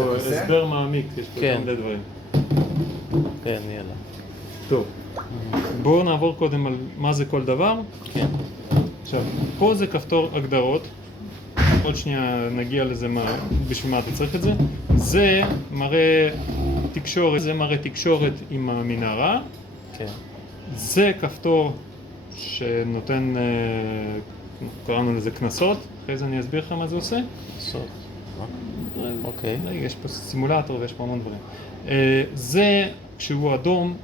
הסבר מעמיק, יש פה גם לדברים. כן, יאללה. טוב, בואו נעבור קודם על מה זה כל דבר. כן. עכשיו, פה זה כפתור הגדרות. עוד שנייה נגיע לזה בשביל מה אתה צריך את זה. זה מראה תקשורת עם המנהרה. כן. זה כפתור שנותן, קראנו לזה כנסות. אחרי זה אני אסביר לך מה זה עושה. כנסות. אוקיי. יש פה סימולטור ויש פה המון דברים. זה, כשהוא אדום,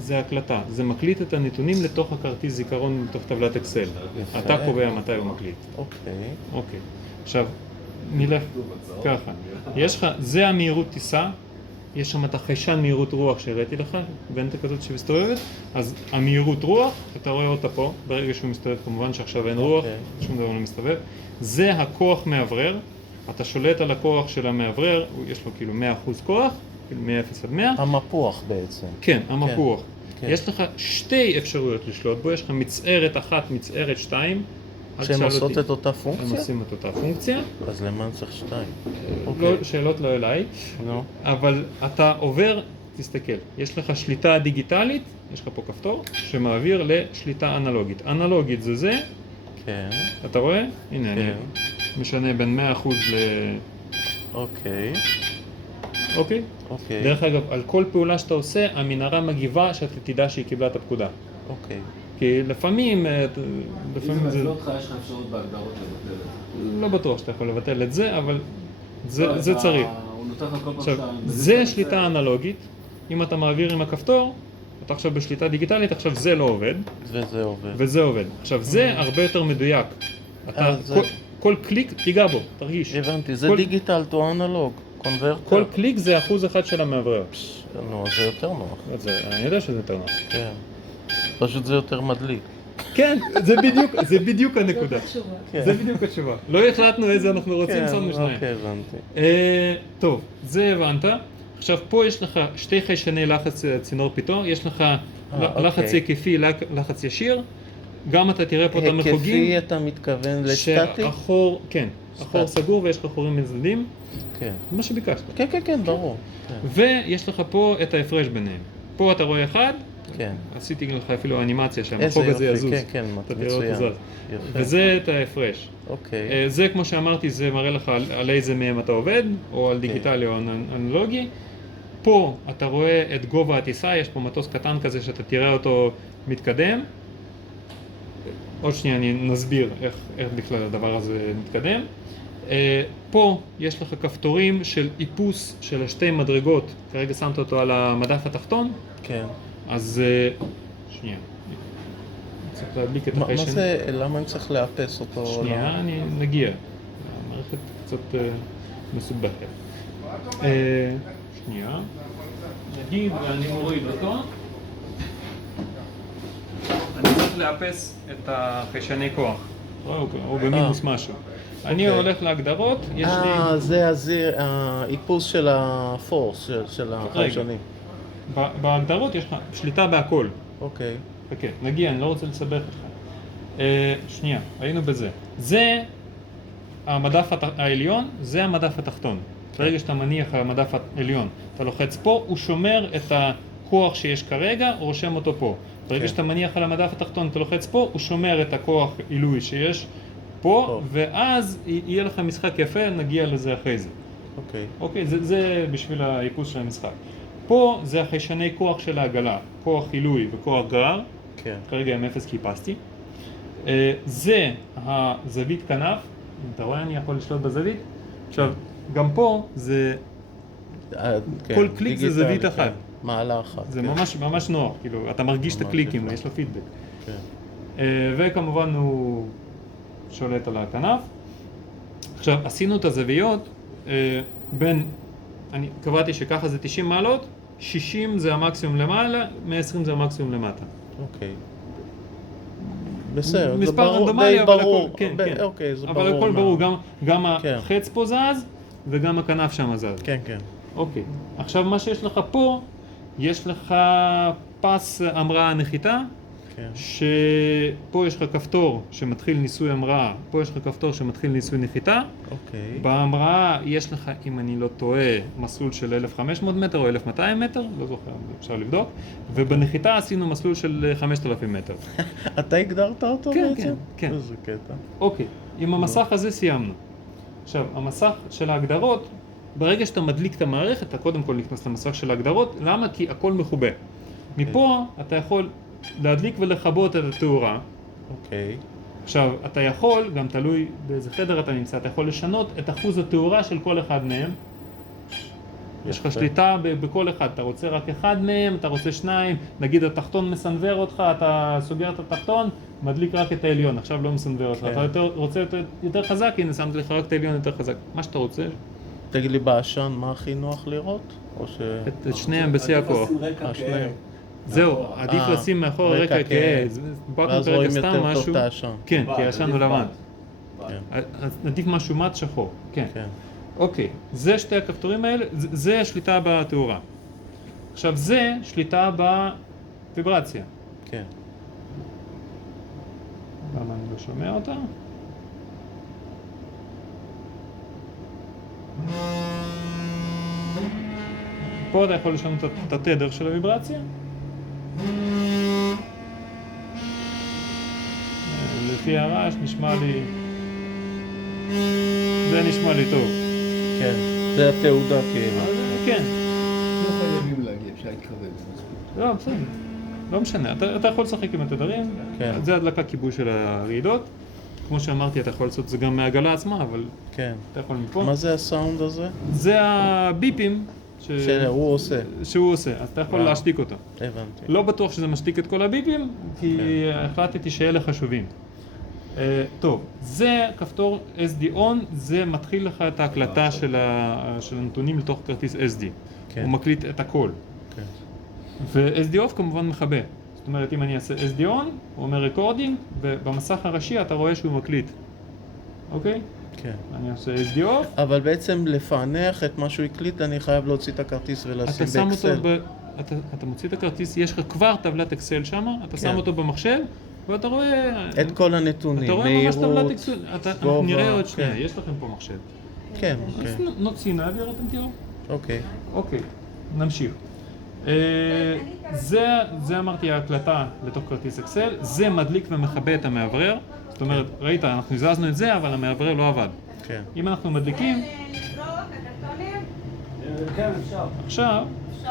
זה הקלטה. זה מקליט את הנתונים לתוך הכרטיס זיכרון, לתוך טבלת אקסל. אתה קובע מתי הוא מקליט. אוקיי. עכשיו, נלך ככה. יש לך, זה המהירות טיסה. יש שם את החיישן מהירות רוח שהראיתי לך, ונטה כזאת שמסתובבת. אז המהירות רוח, אתה רואה אותה פה, ברגע שהוא מסתובב, כמובן שעכשיו אין רוח, שום דבר לא מסתובב. זה הכוח מאוורר. אתה שולט על הכוח של המאוורר, יש לו כאילו 100% כוח, כאילו מ-0 עד 100. המפוח בעצם. כן, המפוח. יש לך שתי אפשרויות לשלוט בו, יש לך מצערת אחת, מצערת 2. שהן עושות את אותה פונקציה? הם עושים את אותה פונקציה. אז למה צריך 2? שאלות לא אליי, אבל אתה עובר, תסתכל, יש לך שליטה דיגיטלית, יש לך פה כפתור, שמעביר לשליטה אנלוגית. אנלוגית זה, כן. אתה רואה? הנה, אני משנה בין 100% אוקיי. אוקיי? אוקיי. דרך אגב, על כל פעולה שאתה עושה, המנהרה מגיבה שאתה תדע שהיא קיבלה את הפקודה. אוקיי. כי לפעמים אם זה מבטל אותך, יש לך אפשרות בהגדרות לבטל את זה. לא בטוח שאתה יכול לבטל את זה, אבל זה צריך. הוא נותן לך כל פעם עכשיו, זה שליטה אנלוגית. אם אתה מעביר עם הכפתור, אתה עכשיו בשליטה דיגיטלית, עכשיו זה לא עובד. וזה עובד. וזה עובד. עכשיו, זה הרבה יותר מדויק. כל קליק, תיגע בו, תרגיש. הבנתי, זה דיגיטל טו אנלוג, קונברטר. כל קליק זה 1% של המאוורר. נו, זה יותר נוח. אני יודע שזה יותר נוח. כן. פשוט זה יותר מדליק. כן, זה בדיוק הנקודה. זה בדיוק התשובה. לא החלטנו איזה אנחנו רוצים, שמנו שניים. אוקיי, הבנתי. טוב, זה הבנת. עכשיו פה יש לך שתי חיישני לחץ צינור פיתוח, יש לך לחץ היקפי, לחץ ישיר. גם אתה תראה פה את המחוגים. היקפי אתה מתכוון לסטטי? שהחור, כן, החור סגור ויש לך חורים מזלדים. כן. מה שביקשת. כן, ברור. ויש לך פה את ההפרש ביניהם. פה אתה רואה אחד. כן. עשיתי לך אפילו אנימציה שהמחוג הזה יזוז. כן, אתה תראה אותו זז. וזה את ההפרש. אוקיי. זה כמו שאמרתי, זה מראה לך על איזה מהם אתה עובד, או על דיגיטלי או אנלוגי. פה אתה רואה את גובה הטיסה, יש פה מטוס קטן כזה שאתה תראה אותו מתקדם. עוד שנייה אני נסביר איך בכלל הדבר הזה מתקדם. פה יש לך כפתורים של איפוס של שתי מדרגות, כרגע שמת אותו על המדף התחתון. כן. אז שנייה, צריך להדליק את החיישן. מה זה, למה אני צריך לאפס אותו? שנייה, אני נגיע. המערכת קצת מסובכת. שנייה, נגיד ואני מוריד אותו. אני צריך לאפס את החיישני כוח. הוא במינוס משהו. אני הולך להגדרות, יש לי... זה האיפוס של הפורס, של החיישנים. בהגדרות יש לך שליטה בהכל. אוקיי. אוקיי, נגיע, אני לא רוצה לסבך לך. שנייה, היינו בזה. זה המדף העליון, זה המדף התחתון. ברגע שאתה מניח על המדף העליון, אתה לוחץ פה, הוא שומר את הכוח שיש כרגע, הוא רושם אותו פה. ברגע שאתה מניח על המדף התחתון, אתה לוחץ פה, הוא שומר את הכוח עילוי שיש פה, ואז יהיה לך משחק יפה, נגיע לזה אחרי זה. אוקיי, זה בשביל האיפוס של המשחק. פה זה החיישני כוח של העגלה, כוח עילוי וכוח גרר. כן. כרגע עם 0 כי איפסתי. זה הזווית כנף, אתה רואה אני יכול לשלוט בזווית? עכשיו, גם פה זה, כל קליק זה זווית אחת. מעלה אחת. זה ממש נוח, כאילו, אתה מרגיש את הקליקים, יש לו פידבק. וכמובן הוא שולט על הכנף. עכשיו, עשינו את הזוויות בין, אני קבעתי שככה זה 90 מעלות, 60 זה המקסימום למעלה, 120 זה המקסימום למטה. אוקיי. בסדר, זה ברור, די ברור. כן, אוקיי, זה ברור. אבל הכל ברור, גם החץ פה זז, וגם הכנף שם זז. כן. אוקיי. עכשיו מה שיש לך פה, יש לך פס המראה נחיתה, כן. שפה יש לך כפתור שמתחיל ניסוי המראה, פה יש לך כפתור שמתחיל ניסוי נחיתה. אוקיי. בהמראה יש לך, אם אני לא טועה, מסלול של 1,500 מטר או 1,200 מטר, לא זוכר, אפשר לבדוק, ובנחיתה עשינו מסלול של 5,000 מטר. אתה הגדרת אותו כן, בעצם? כן. איזה קטע. אוקיי, עם המסך הזה סיימנו. עכשיו, המסך של ההגדרות, ברגע שאתה מדליק את המערכת, אתה קודם כל נכנס למסך של ההגדרות. למה? כי הכל מחובה. מפה אתה יכול להדליק ולכבות את התאורה. אוקיי. עכשיו, אתה יכול, גם תלוי באיזה חדר אתה נמצא, אתה יכול לשנות את אחוז התאורה של כל אחד מהם. יש לך שליטה בכל אחד, אתה רוצה רק אחד מהם, אתה רוצה שניים, נגיד התחתון מסנוור אותך, אתה סוגר את התחתון, מדליק רק את העליון, עכשיו לא מסנוור אותך, אתה רוצה יותר חזק, הנה שמתי לך רק את העליון יותר חזק, מה שאתה רוצה. תגיד לי, בעשן מה הכי נוח לראות? או ש... את שניהם בשיא הכוח. שניהם. זהו, עדיף לשים מאחור רקע כהה, ואז רואים יותר טוב את העשן. כן, כי העשן הוא לבן. כן. אז עדיף משהו מט שחור, כן. כן. אוקיי, זה שתי הכפתורים האלה, זה השליטה בתאורה. עכשיו זה שליטה בוויברציה. כן. למה אני לא שומע אותה? פה אתה יכול לשנות את התדר של הוויברציה. לפי הרעש נשמע לי... זה נשמע לי טוב. כן. זה התעודה כאילו. כן. לא חייבים להגיע, אפשר להתקרב. לא, בסדר. לא משנה. אתה יכול לשחק עם התדרים. כן. זה הדלקה כיבוי של הרעידות. כמו שאמרתי, אתה יכול לעשות את זה גם מהעגלה עצמה, אבל כן. אתה יכול מפה. מה זה הסאונד הזה? זה הביפים שהוא עושה. שהוא עושה, אז אתה יכול להשתיק אותו. הבנתי. לא בטוח שזה משתיק את כל הביפים, כי החלטתי שאלה חשובים. טוב, זה כפתור SD on, זה מתחיל לך את ההקלטה של הנתונים לתוך כרטיס SD. הוא מקליט את הכל. ו-SD off כמובן מכבה. זאת אומרת, אם אני אעשה SD on, הוא אומר ריקורדינג, ובמסך הראשי אתה רואה שהוא מקליט. אוקיי? כן. אני עושה SD off. אבל בעצם לפענח את מה שהוא הקליט, אני חייב להוציא את הכרטיס ולשים באקסל. אתה מוציא את הכרטיס, יש לך כבר טבלת אקסל שם, אתה שם אותו במחשב, ואתה רואה... את כל הנתונים, אתה רואה ממש טבלת מהירות, אקסל. גובה. נראה עוד שנייה, יש לכם פה מחשב. כן, אז כן. נוציא, נעביר, אתם תראו. אוקיי. אוקיי, נמשיך. זה אמרתי ההקלטה לתוך כרטיס אקסל, זה מדליק ומכבה את המאוורר. זאת אומרת, ראית, אנחנו הזזנו את זה, אבל המאוורר לא עבד. כן. אם אנחנו מדליקים... כן, אפשר. עכשיו... אפשר?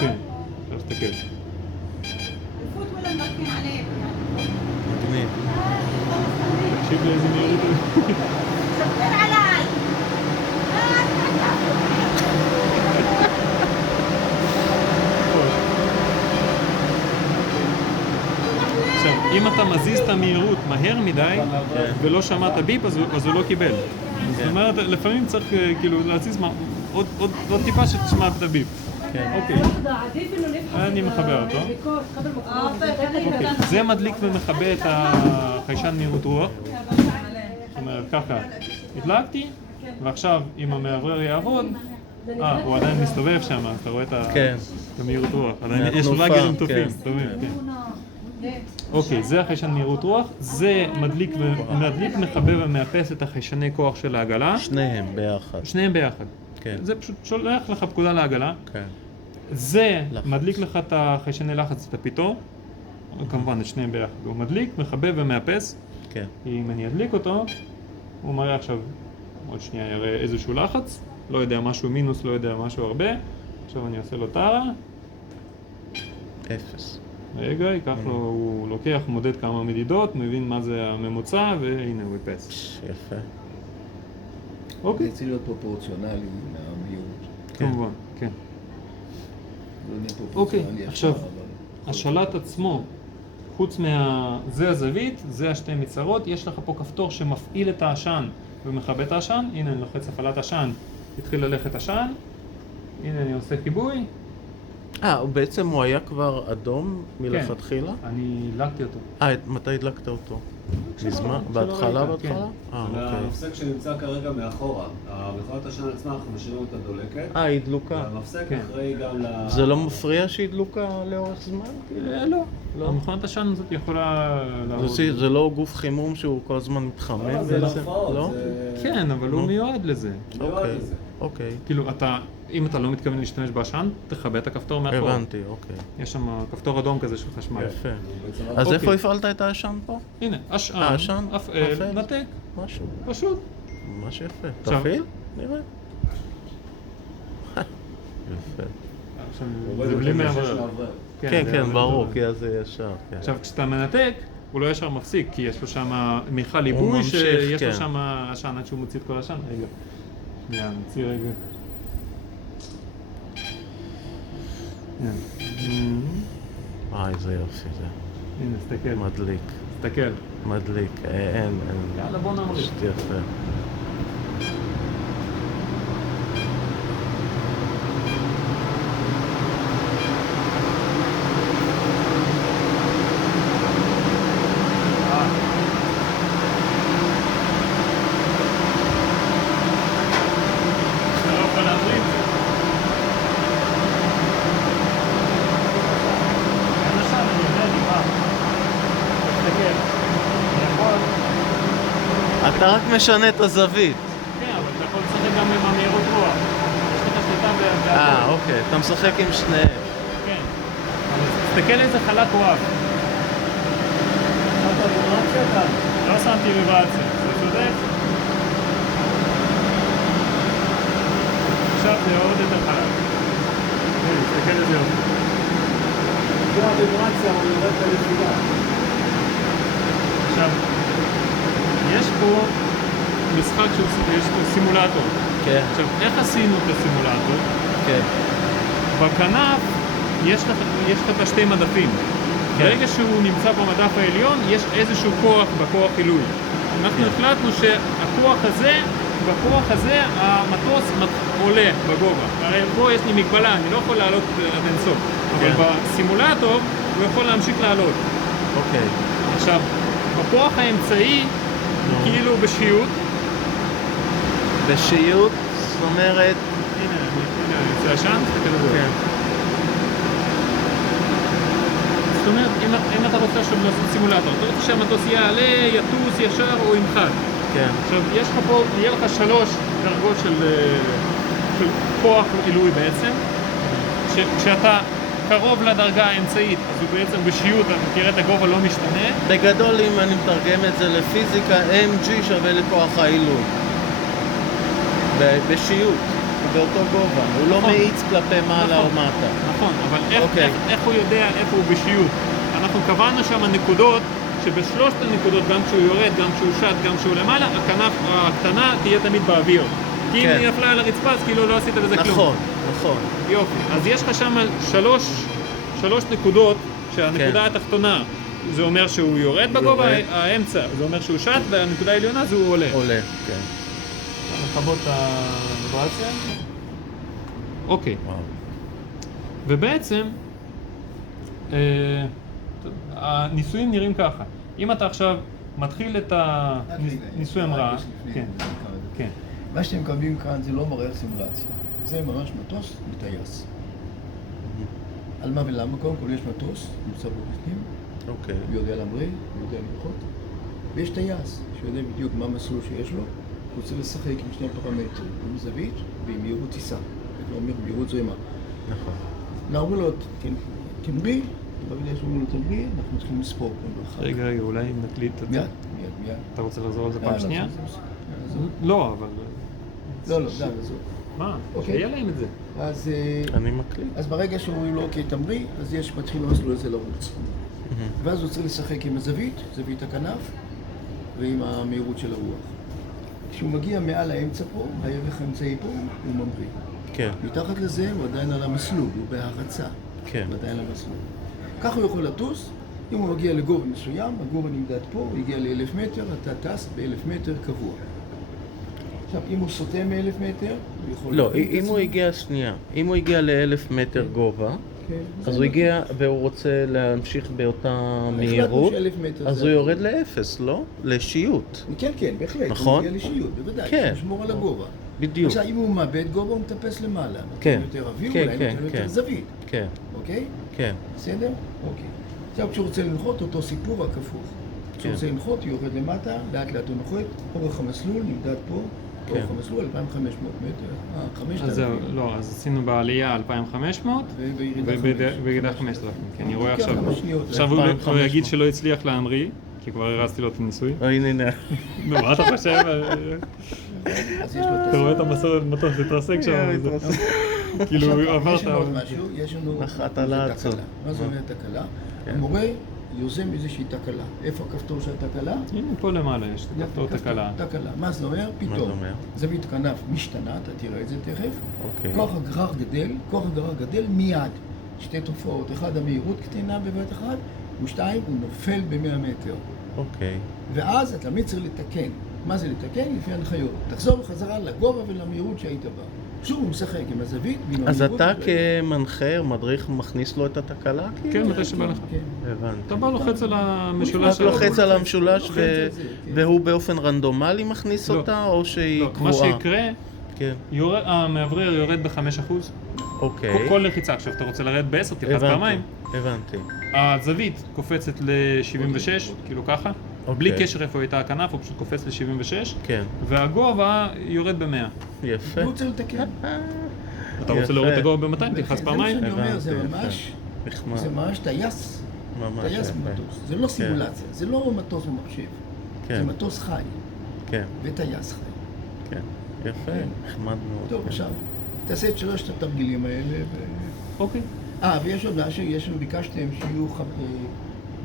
כן, אפשר להסתכל. الفوت ولا مركين عليه يعني מגניב. תקשיב לאיזה מהירות... شكرا علي עכשיו, אם אתה מזיז את המהירות מהר מדי ולא שמעת ביפ, אז הוא לא קיבל. זאת אומרת, לפעמים צריך כאילו להזיז עוד טיפה שתשמע את הביפ. אוקיי, אני מחבר אותו. אוקיי, זה מדליק ומכבה את החיישן מהירות רוח. זאת אומרת, ככה, הדלקתי, ועכשיו אם המאוורר יעבוד, הוא עדיין מסתובב שם, אתה רואה את המהירות רוח. עדיין יש לו לאגרים טובים, טובים, כן. אוקיי, זה החיישן מהירות רוח, זה מדליק, מכבה ומאפס את החיישני כוח של העגלה. שניהם ביחד. שניהם ביחד. כן. זה פשוט שולח לך פקודה לעגלה. כן. זה מדליק לך את החיישני לחץ, את הפיתור. כמובן, את שניהם ביחד. הוא מדליק, מכבה ומאפס. כן. אם אני אדליק אותו, הוא מראה עכשיו, עוד שנייה יראה איזשהו לחץ. לא יודע משהו מינוס, לא יודע משהו הרבה. עכשיו אני אעשה לו טרה. 0. רגע, ייקח לו, הוא לוקח, מודד כמה מדידות, מבין מה זה הממוצע, והנה הוא איפס. יפה. אוקיי. זה צריך להיות פרופורציונלי מהמהירות. כמובן, כן. לא נהיה אוקיי, פרופורציונלי עכשיו, אבל... השלט עצמו, חוץ זה הזווית, זה השתי מצרות, יש לך פה כפתור שמפעיל את העשן ומכבה את העשן. הנה אני לוחץ הפעלת עשן, התחיל ללכת עשן. הנה אני עושה כיבוי. בעצם הוא היה כבר אדום מלכתחילה? אני הדלקתי אותו. מתי הדלקת אותו? מזמן? בהתחלה? כן. אוקיי. והמפסק שנמצא כרגע מאחורה, מכונת עשן עצמה אנחנו משאירים אותה דולקת. היא דלוקה. והמפסק כן. אחראי גם זה לא מפריע שהיא דלוקה לאורך זמן? לא. המכונת עשן הזאת יכולה לעבוד. זה לא גוף חימום שהוא כל הזמן מתחמם זה בעצם? להופעות, לא? זה... כן, אבל הוא מיועד לזה. מיועד לזה. אוקיי. כאילו, אם אתה לא מתכוון להשתמש בעשן, תכבה את הכפתור מאחור. הבנתי, אוקיי. יש שם כפתור אדום כזה של חשמל. יפה. בעצם אז אוקיי. איפה הפעלת את העשן פה? הנה, עשן, עשן? אפל? נתק, משהו. פשוט. ממש יפה. עכשיו- תפעיל? נראה. יפה. עכשיו, הוא עובד זה בלי במכשיר מאוורר. של האוורר. כן, זה כן, עובד ברור, טוב. כי אז זה ישר. כן. עכשיו, כשאתה מנתק, הוא לא ישר מפסיק, כי יש לו שם מיכל הוא ליבוי, ממשיך, שיש לו כן. שם עשן עד שהוא מוציא את כל העשן. רגע, שנייה, נוציא רגע. איזה יופי זה. הנה, תסתכל, מדליק. תסתכל. מדליק. אין. יאללה, בוא נמריץ. פשוט יפה. אתה לא יכול להמריץ. אין עשן, אני יודע, נגמר. תסתכל. אני יכול... אתה רק משנה את הזווית. כן, אבל אתה יכול לשחק גם עם המהירות רוח. יש לך שליטה אוקיי. אתה משחק עם שניהם. כן. אבל תסתכל איזה חלק הוא אהב. שמת ויברציה כאן. לא שמתי ויברציה, אתה צודק? עכשיו זה עוד יותר חלק. הנה, תסתכל איזה יופי. זה הוויברציה, הוא יורד את הנפילה. עכשיו, יש פה משחק שיש פה סימולטור. כן, עכשיו, איך עשינו את הסימולטור? כן. בכנף יש לך את השתי מדפים. ברגע שהוא נמצא במדף העליון, יש איזשהו כוח בכוח עילוי. אנחנו החלטנו שהכוח הזה, המטוס עולה בגובה. הרי פה יש לי מגבלה, אני לא יכול לעלות עד אינסוף. אבל בסימולטור הוא יכול להמשיך לעלות. אוקיי. עכשיו, בכוח האמצעי, כאילו בשיעוט, בשיעוט, זאת אומרת... הנה, זה עשן, תסתכל על זה. כן. זאת אומרת, אם אתה רוצה עכשיו לעשות סימולטור, אתה רוצה שהמטוס יעלה, יטוס ישר או ינחת. כן. עכשיו, יש לך פה, יהיה לך 3 דרגות של כוח עילוי בעצם, כשאתה קרוב לדרגה האמצעית, אז הוא בעצם בשיעוט, אתה תראה את הגובה לא משתנה. בגדול, אם אני מתרגם את זה לפיזיקה, mg שווה לכוח העילוי. בשיעוט, הוא באותו גובה, הוא לא נכון. מאיץ כלפי מעלה או מטה. נכון, אבל אוקיי. איך הוא יודע איפה הוא בשיעוט? אנחנו קבענו שם נקודות, שבשלושת הנקודות, גם כשהוא יורד, גם כשהוא שט, גם כשהוא למעלה, הכנף הקטנה תהיה תמיד באוויר. כי אם כן. היא נפלה על הרצפה, אז כאילו לא עשית לזה כלום. נכון, נכון. יופי. אז יש לך שם 3 נקודות, שהנקודה כן. התחתונה זה אומר שהוא יורד בגובה, יורד. האמצע זה אומר שהוא שט, והנקודה העליונה זה הוא עולה. עולה, כן. לכבות את הוויברציה. אוקיי. וואו. ובעצם, הניסויים נראים ככה. אם אתה עכשיו מתחיל את הניסוי המראה, כן, כן. מה שאתם מקבלים כאן זה לא מראה סימולציה, זה ממש מטוס וטייס. על מה ולמה? קודם כל יש מטוס, נמצא בפנים, אוקיי. הוא יודע להמריא, הוא יודע לנחות, ויש טייס שיודע בדיוק מה המסלול שיש לו, הוא רוצה לשחק עם 2 פרמטרים, עם זווית ועם מהירות טיסה, זה אומר מהירות זרימה. נכון. אנחנו אומרים לו, תמריא, ברגע שאומרים לו תמריא, אנחנו צריכים לספור פה. רגע, רגע, אולי נקליט את זה. מיד. אתה רוצה לחזור על זה פעם שנייה? עזוב. לא, אבל... לא, די, עזוב. מה? אוקיי. שיהיה להם את זה. אז אני מקליט. אז ברגע שאומרים לו אוקיי תמריא, אז מתחיל המסלול הזה לרוץ. ואז הוא צריך לשחק עם הזווית, זווית הכנף, ועם המהירות של הרוח. כשהוא מגיע מעל האמצע פה, הערך האמצעי פה, הוא ממריא. כן. מתחת לזה הוא עדיין על המסלול, הוא בהרצה. כן. הוא עדיין על המסלול. ככה הוא יכול לטוס, אם הוא מגיע לגובה מסוים, הגובה נמדד פה, הוא הגיע ל-1,000 מטר, אתה טס ב-1,000 מטר קבוע. עכשיו, אם הוא סוטה מ-1,000 מטר, הוא יכול... לא, אם הוא הגיע ל-1,000 מטר גובה, אז הוא הגיע והוא רוצה להמשיך באותה החלטנו מהירות, ש1,000 מטר אז זה הוא הגבול. יורד לאפס, לא? לשיוט. כן, כן, בהחלט. נכון? הוא מגיע לשיעור, בוודאי. כן. לשמור על הגובה. בדיוק. עכשיו, אם הוא מאבד גובה, הוא מטפס למעלה. כן. נותן יותר אוויר, כן, אולי כן, נותן כן. יותר זווית. כן, אוקיי? כן. בסדר? אוקיי. עכשיו, כשהוא רוצה לנחות, אותו סיפור רק הפוך. כשהוא רוצה לנחות, הוא יורד למטה, לאט לאט הוא נוחת, אורך המסלול נמדד פה, אורך המסלול 2,500 מטר, 5,000. אז זהו, לא, אז עשינו בעלייה 2,500 ובירידה 5,000. כי אני רואה עכשיו, עכשיו הוא 2,500. יגיד שלא הצליח להמריא, כי כבר הרסתי לו את הניסוי. הנה. נו, מה אתה חושב? אז יש לו אתה רואה את המטוס מתרסק שם, כאילו עברת. יש לנו עוד משהו, יש לנו נחת על העצור. תקלה. מה זה אומר תקלה? המורה יוזם איזושהי תקלה. איפה הכפתור של התקלה? הנה פה למעלה יש כפתור תקלה. תקלה. מה זה אומר? זה פתאום. אומר? זווית כנף משתנה, אתה תראה את זה תכף. אוקיי. כוח הגרר גדל מיד. שתי תופעות, אחד המהירות קטנה בבת אחת, ושתיים הוא נופל ב100 מטר. אוקיי. ואז אתה תמיד צריך לתקן. מה זה לתקן? לפי ההנחיות. תחזור בחזרה לגובה ולמהירות שהיית בה. שוב הוא משחק עם הזווית ועם אז המהירות. אתה כמנחה, מדריך, מכניס לו את התקלה? כן, מתי שבא לך. כן. הבנתי. אתה בא לוחץ על המשולש. רק לוחץ על המשולש לוחץ על זה, כן. והוא באופן רנדומלי מכניס לא. אותה, או שהיא לא, קבועה? מה שיקרה, כן. המאוורר יורד ב5%. אוקיי. כל לחיצה, עכשיו אתה רוצה לרדת ב10, תלחץ פעמיים. הבנתי. הזווית קופצת ל-76, כאילו ככה. בלי קשר איפה הייתה הכנף, הוא פשוט קופץ ל-76. כן. והגובה יורד ב100. יפה. הוא רוצה לתקן. אתה רוצה להוריד את הגובה ב200, תלחץ פעמיים. זה מה שאני אומר, זה הבנתי, ממש, נחמד. זה ממש טייס. ממש טייס יפה. במטוס. זה לא סימולציה, זה לא מטוס במחשב. כן. זה מטוס חי, כן, וטייס חי. כן. יפה, כן. נחמד מאוד. טוב, עכשיו, תעשה את שלושת התרגילים האלה. אוקיי. ויש עוד משהו, ביקשתם שיהיו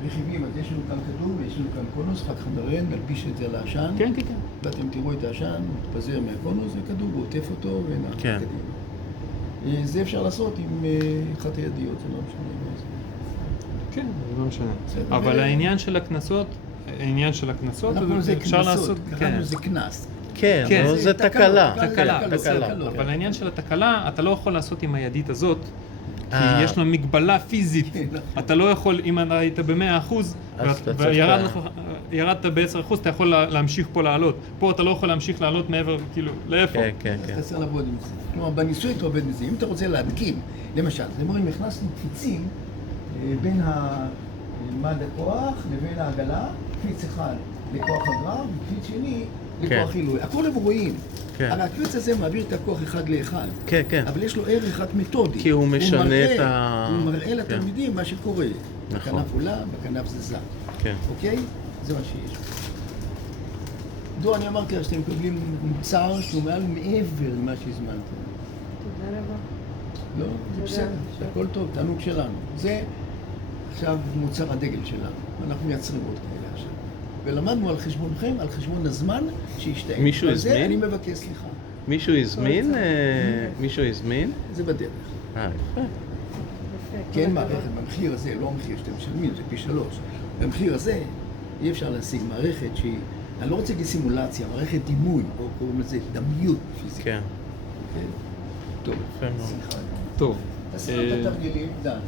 רכיבים, אז יש לנו כאן כדור ויש לנו כאן קונוס, אחר כך נראה, נלביש את זה על העשן. כן, כן, כן. ואתם תראו את העשן, הוא מתפזר מהקונוס, וכדור, הוא עוטף אותו ונערך כן. קדימה. זה אפשר לעשות עם חת הידיות, זה לא משנה מה זה. כן, זה לא משנה. בסדר. אבל העניין של הקנסות, אנחנו לזה אפשר קנסות, לעשות, כן. קראנו לזה קנס. כן, כן. אבל זה תקלה. תקלה, תקלה. אבל העניין של התקלה, אתה לא יכול לעשות עם הידית הזאת, כי אה. יש לה מגבלה פיזית. כן, נכון. אתה לא יכול, אם היית ב100% אתה צריך וירדת ב10%, אתה יכול להמשיך פה לעלות. פה אתה לא יכול להמשיך לעלות מעבר, כאילו, לאיפה? כן, כן, אז כן. אתה צריך לעבוד עם זה. כלומר, בניסוי אתה עובד מזה. אם אתה רוצה להדגים, למשל, זאת אומרת, הכנסנו קפיצים בין מד הכוח לבין העגלה, קפיץ אחד לכוח הגרר, וקפיץ שני לכוח עילוי. הכל הם רואים. כן. הרי הקפיץ הזה מעביר את הכוח אחד לאחד. כן, כן. אבל יש לו ערך רק מתודי. כי הוא משנה מראה, את ה- הוא מראה כן. לתלמידים מה שקורה. נכון. בכנף עולה, בכנף זזה. כן. אוקיי? זה מה שיש. דו, אני אמרתי לך שאתם מקבלים מוצר שהוא מעל מעבר למה שהזמנתם. תודה רבה. לא? זה בסדר, זה הכל טוב, תענוג שלנו. זה עכשיו מוצר הדגל שלנו. אנחנו מייצרים עוד כאלה עכשיו. ולמדנו על חשבונכם, על חשבון הזמן שהשתהם. מישהו ועל זה הזמין? אני מבקש סליחה. מישהו הזמין? מישהו הזמין? זה בדרך. יפה. יפה. כן, כל מערכת הכבוד. במחיר הזה, לא המחיר שאתם משלמים, זה פי 3. במחיר הזה אי אפשר להשיג מערכת שהיא, אני לא רוצה להגיד סימולציה, מערכת דימוי, או קוראים לזה דמיות פיזית. כן. כן? טוב, יפה מאוד. סליחה. טוב. תעשו את התרגילים, דן.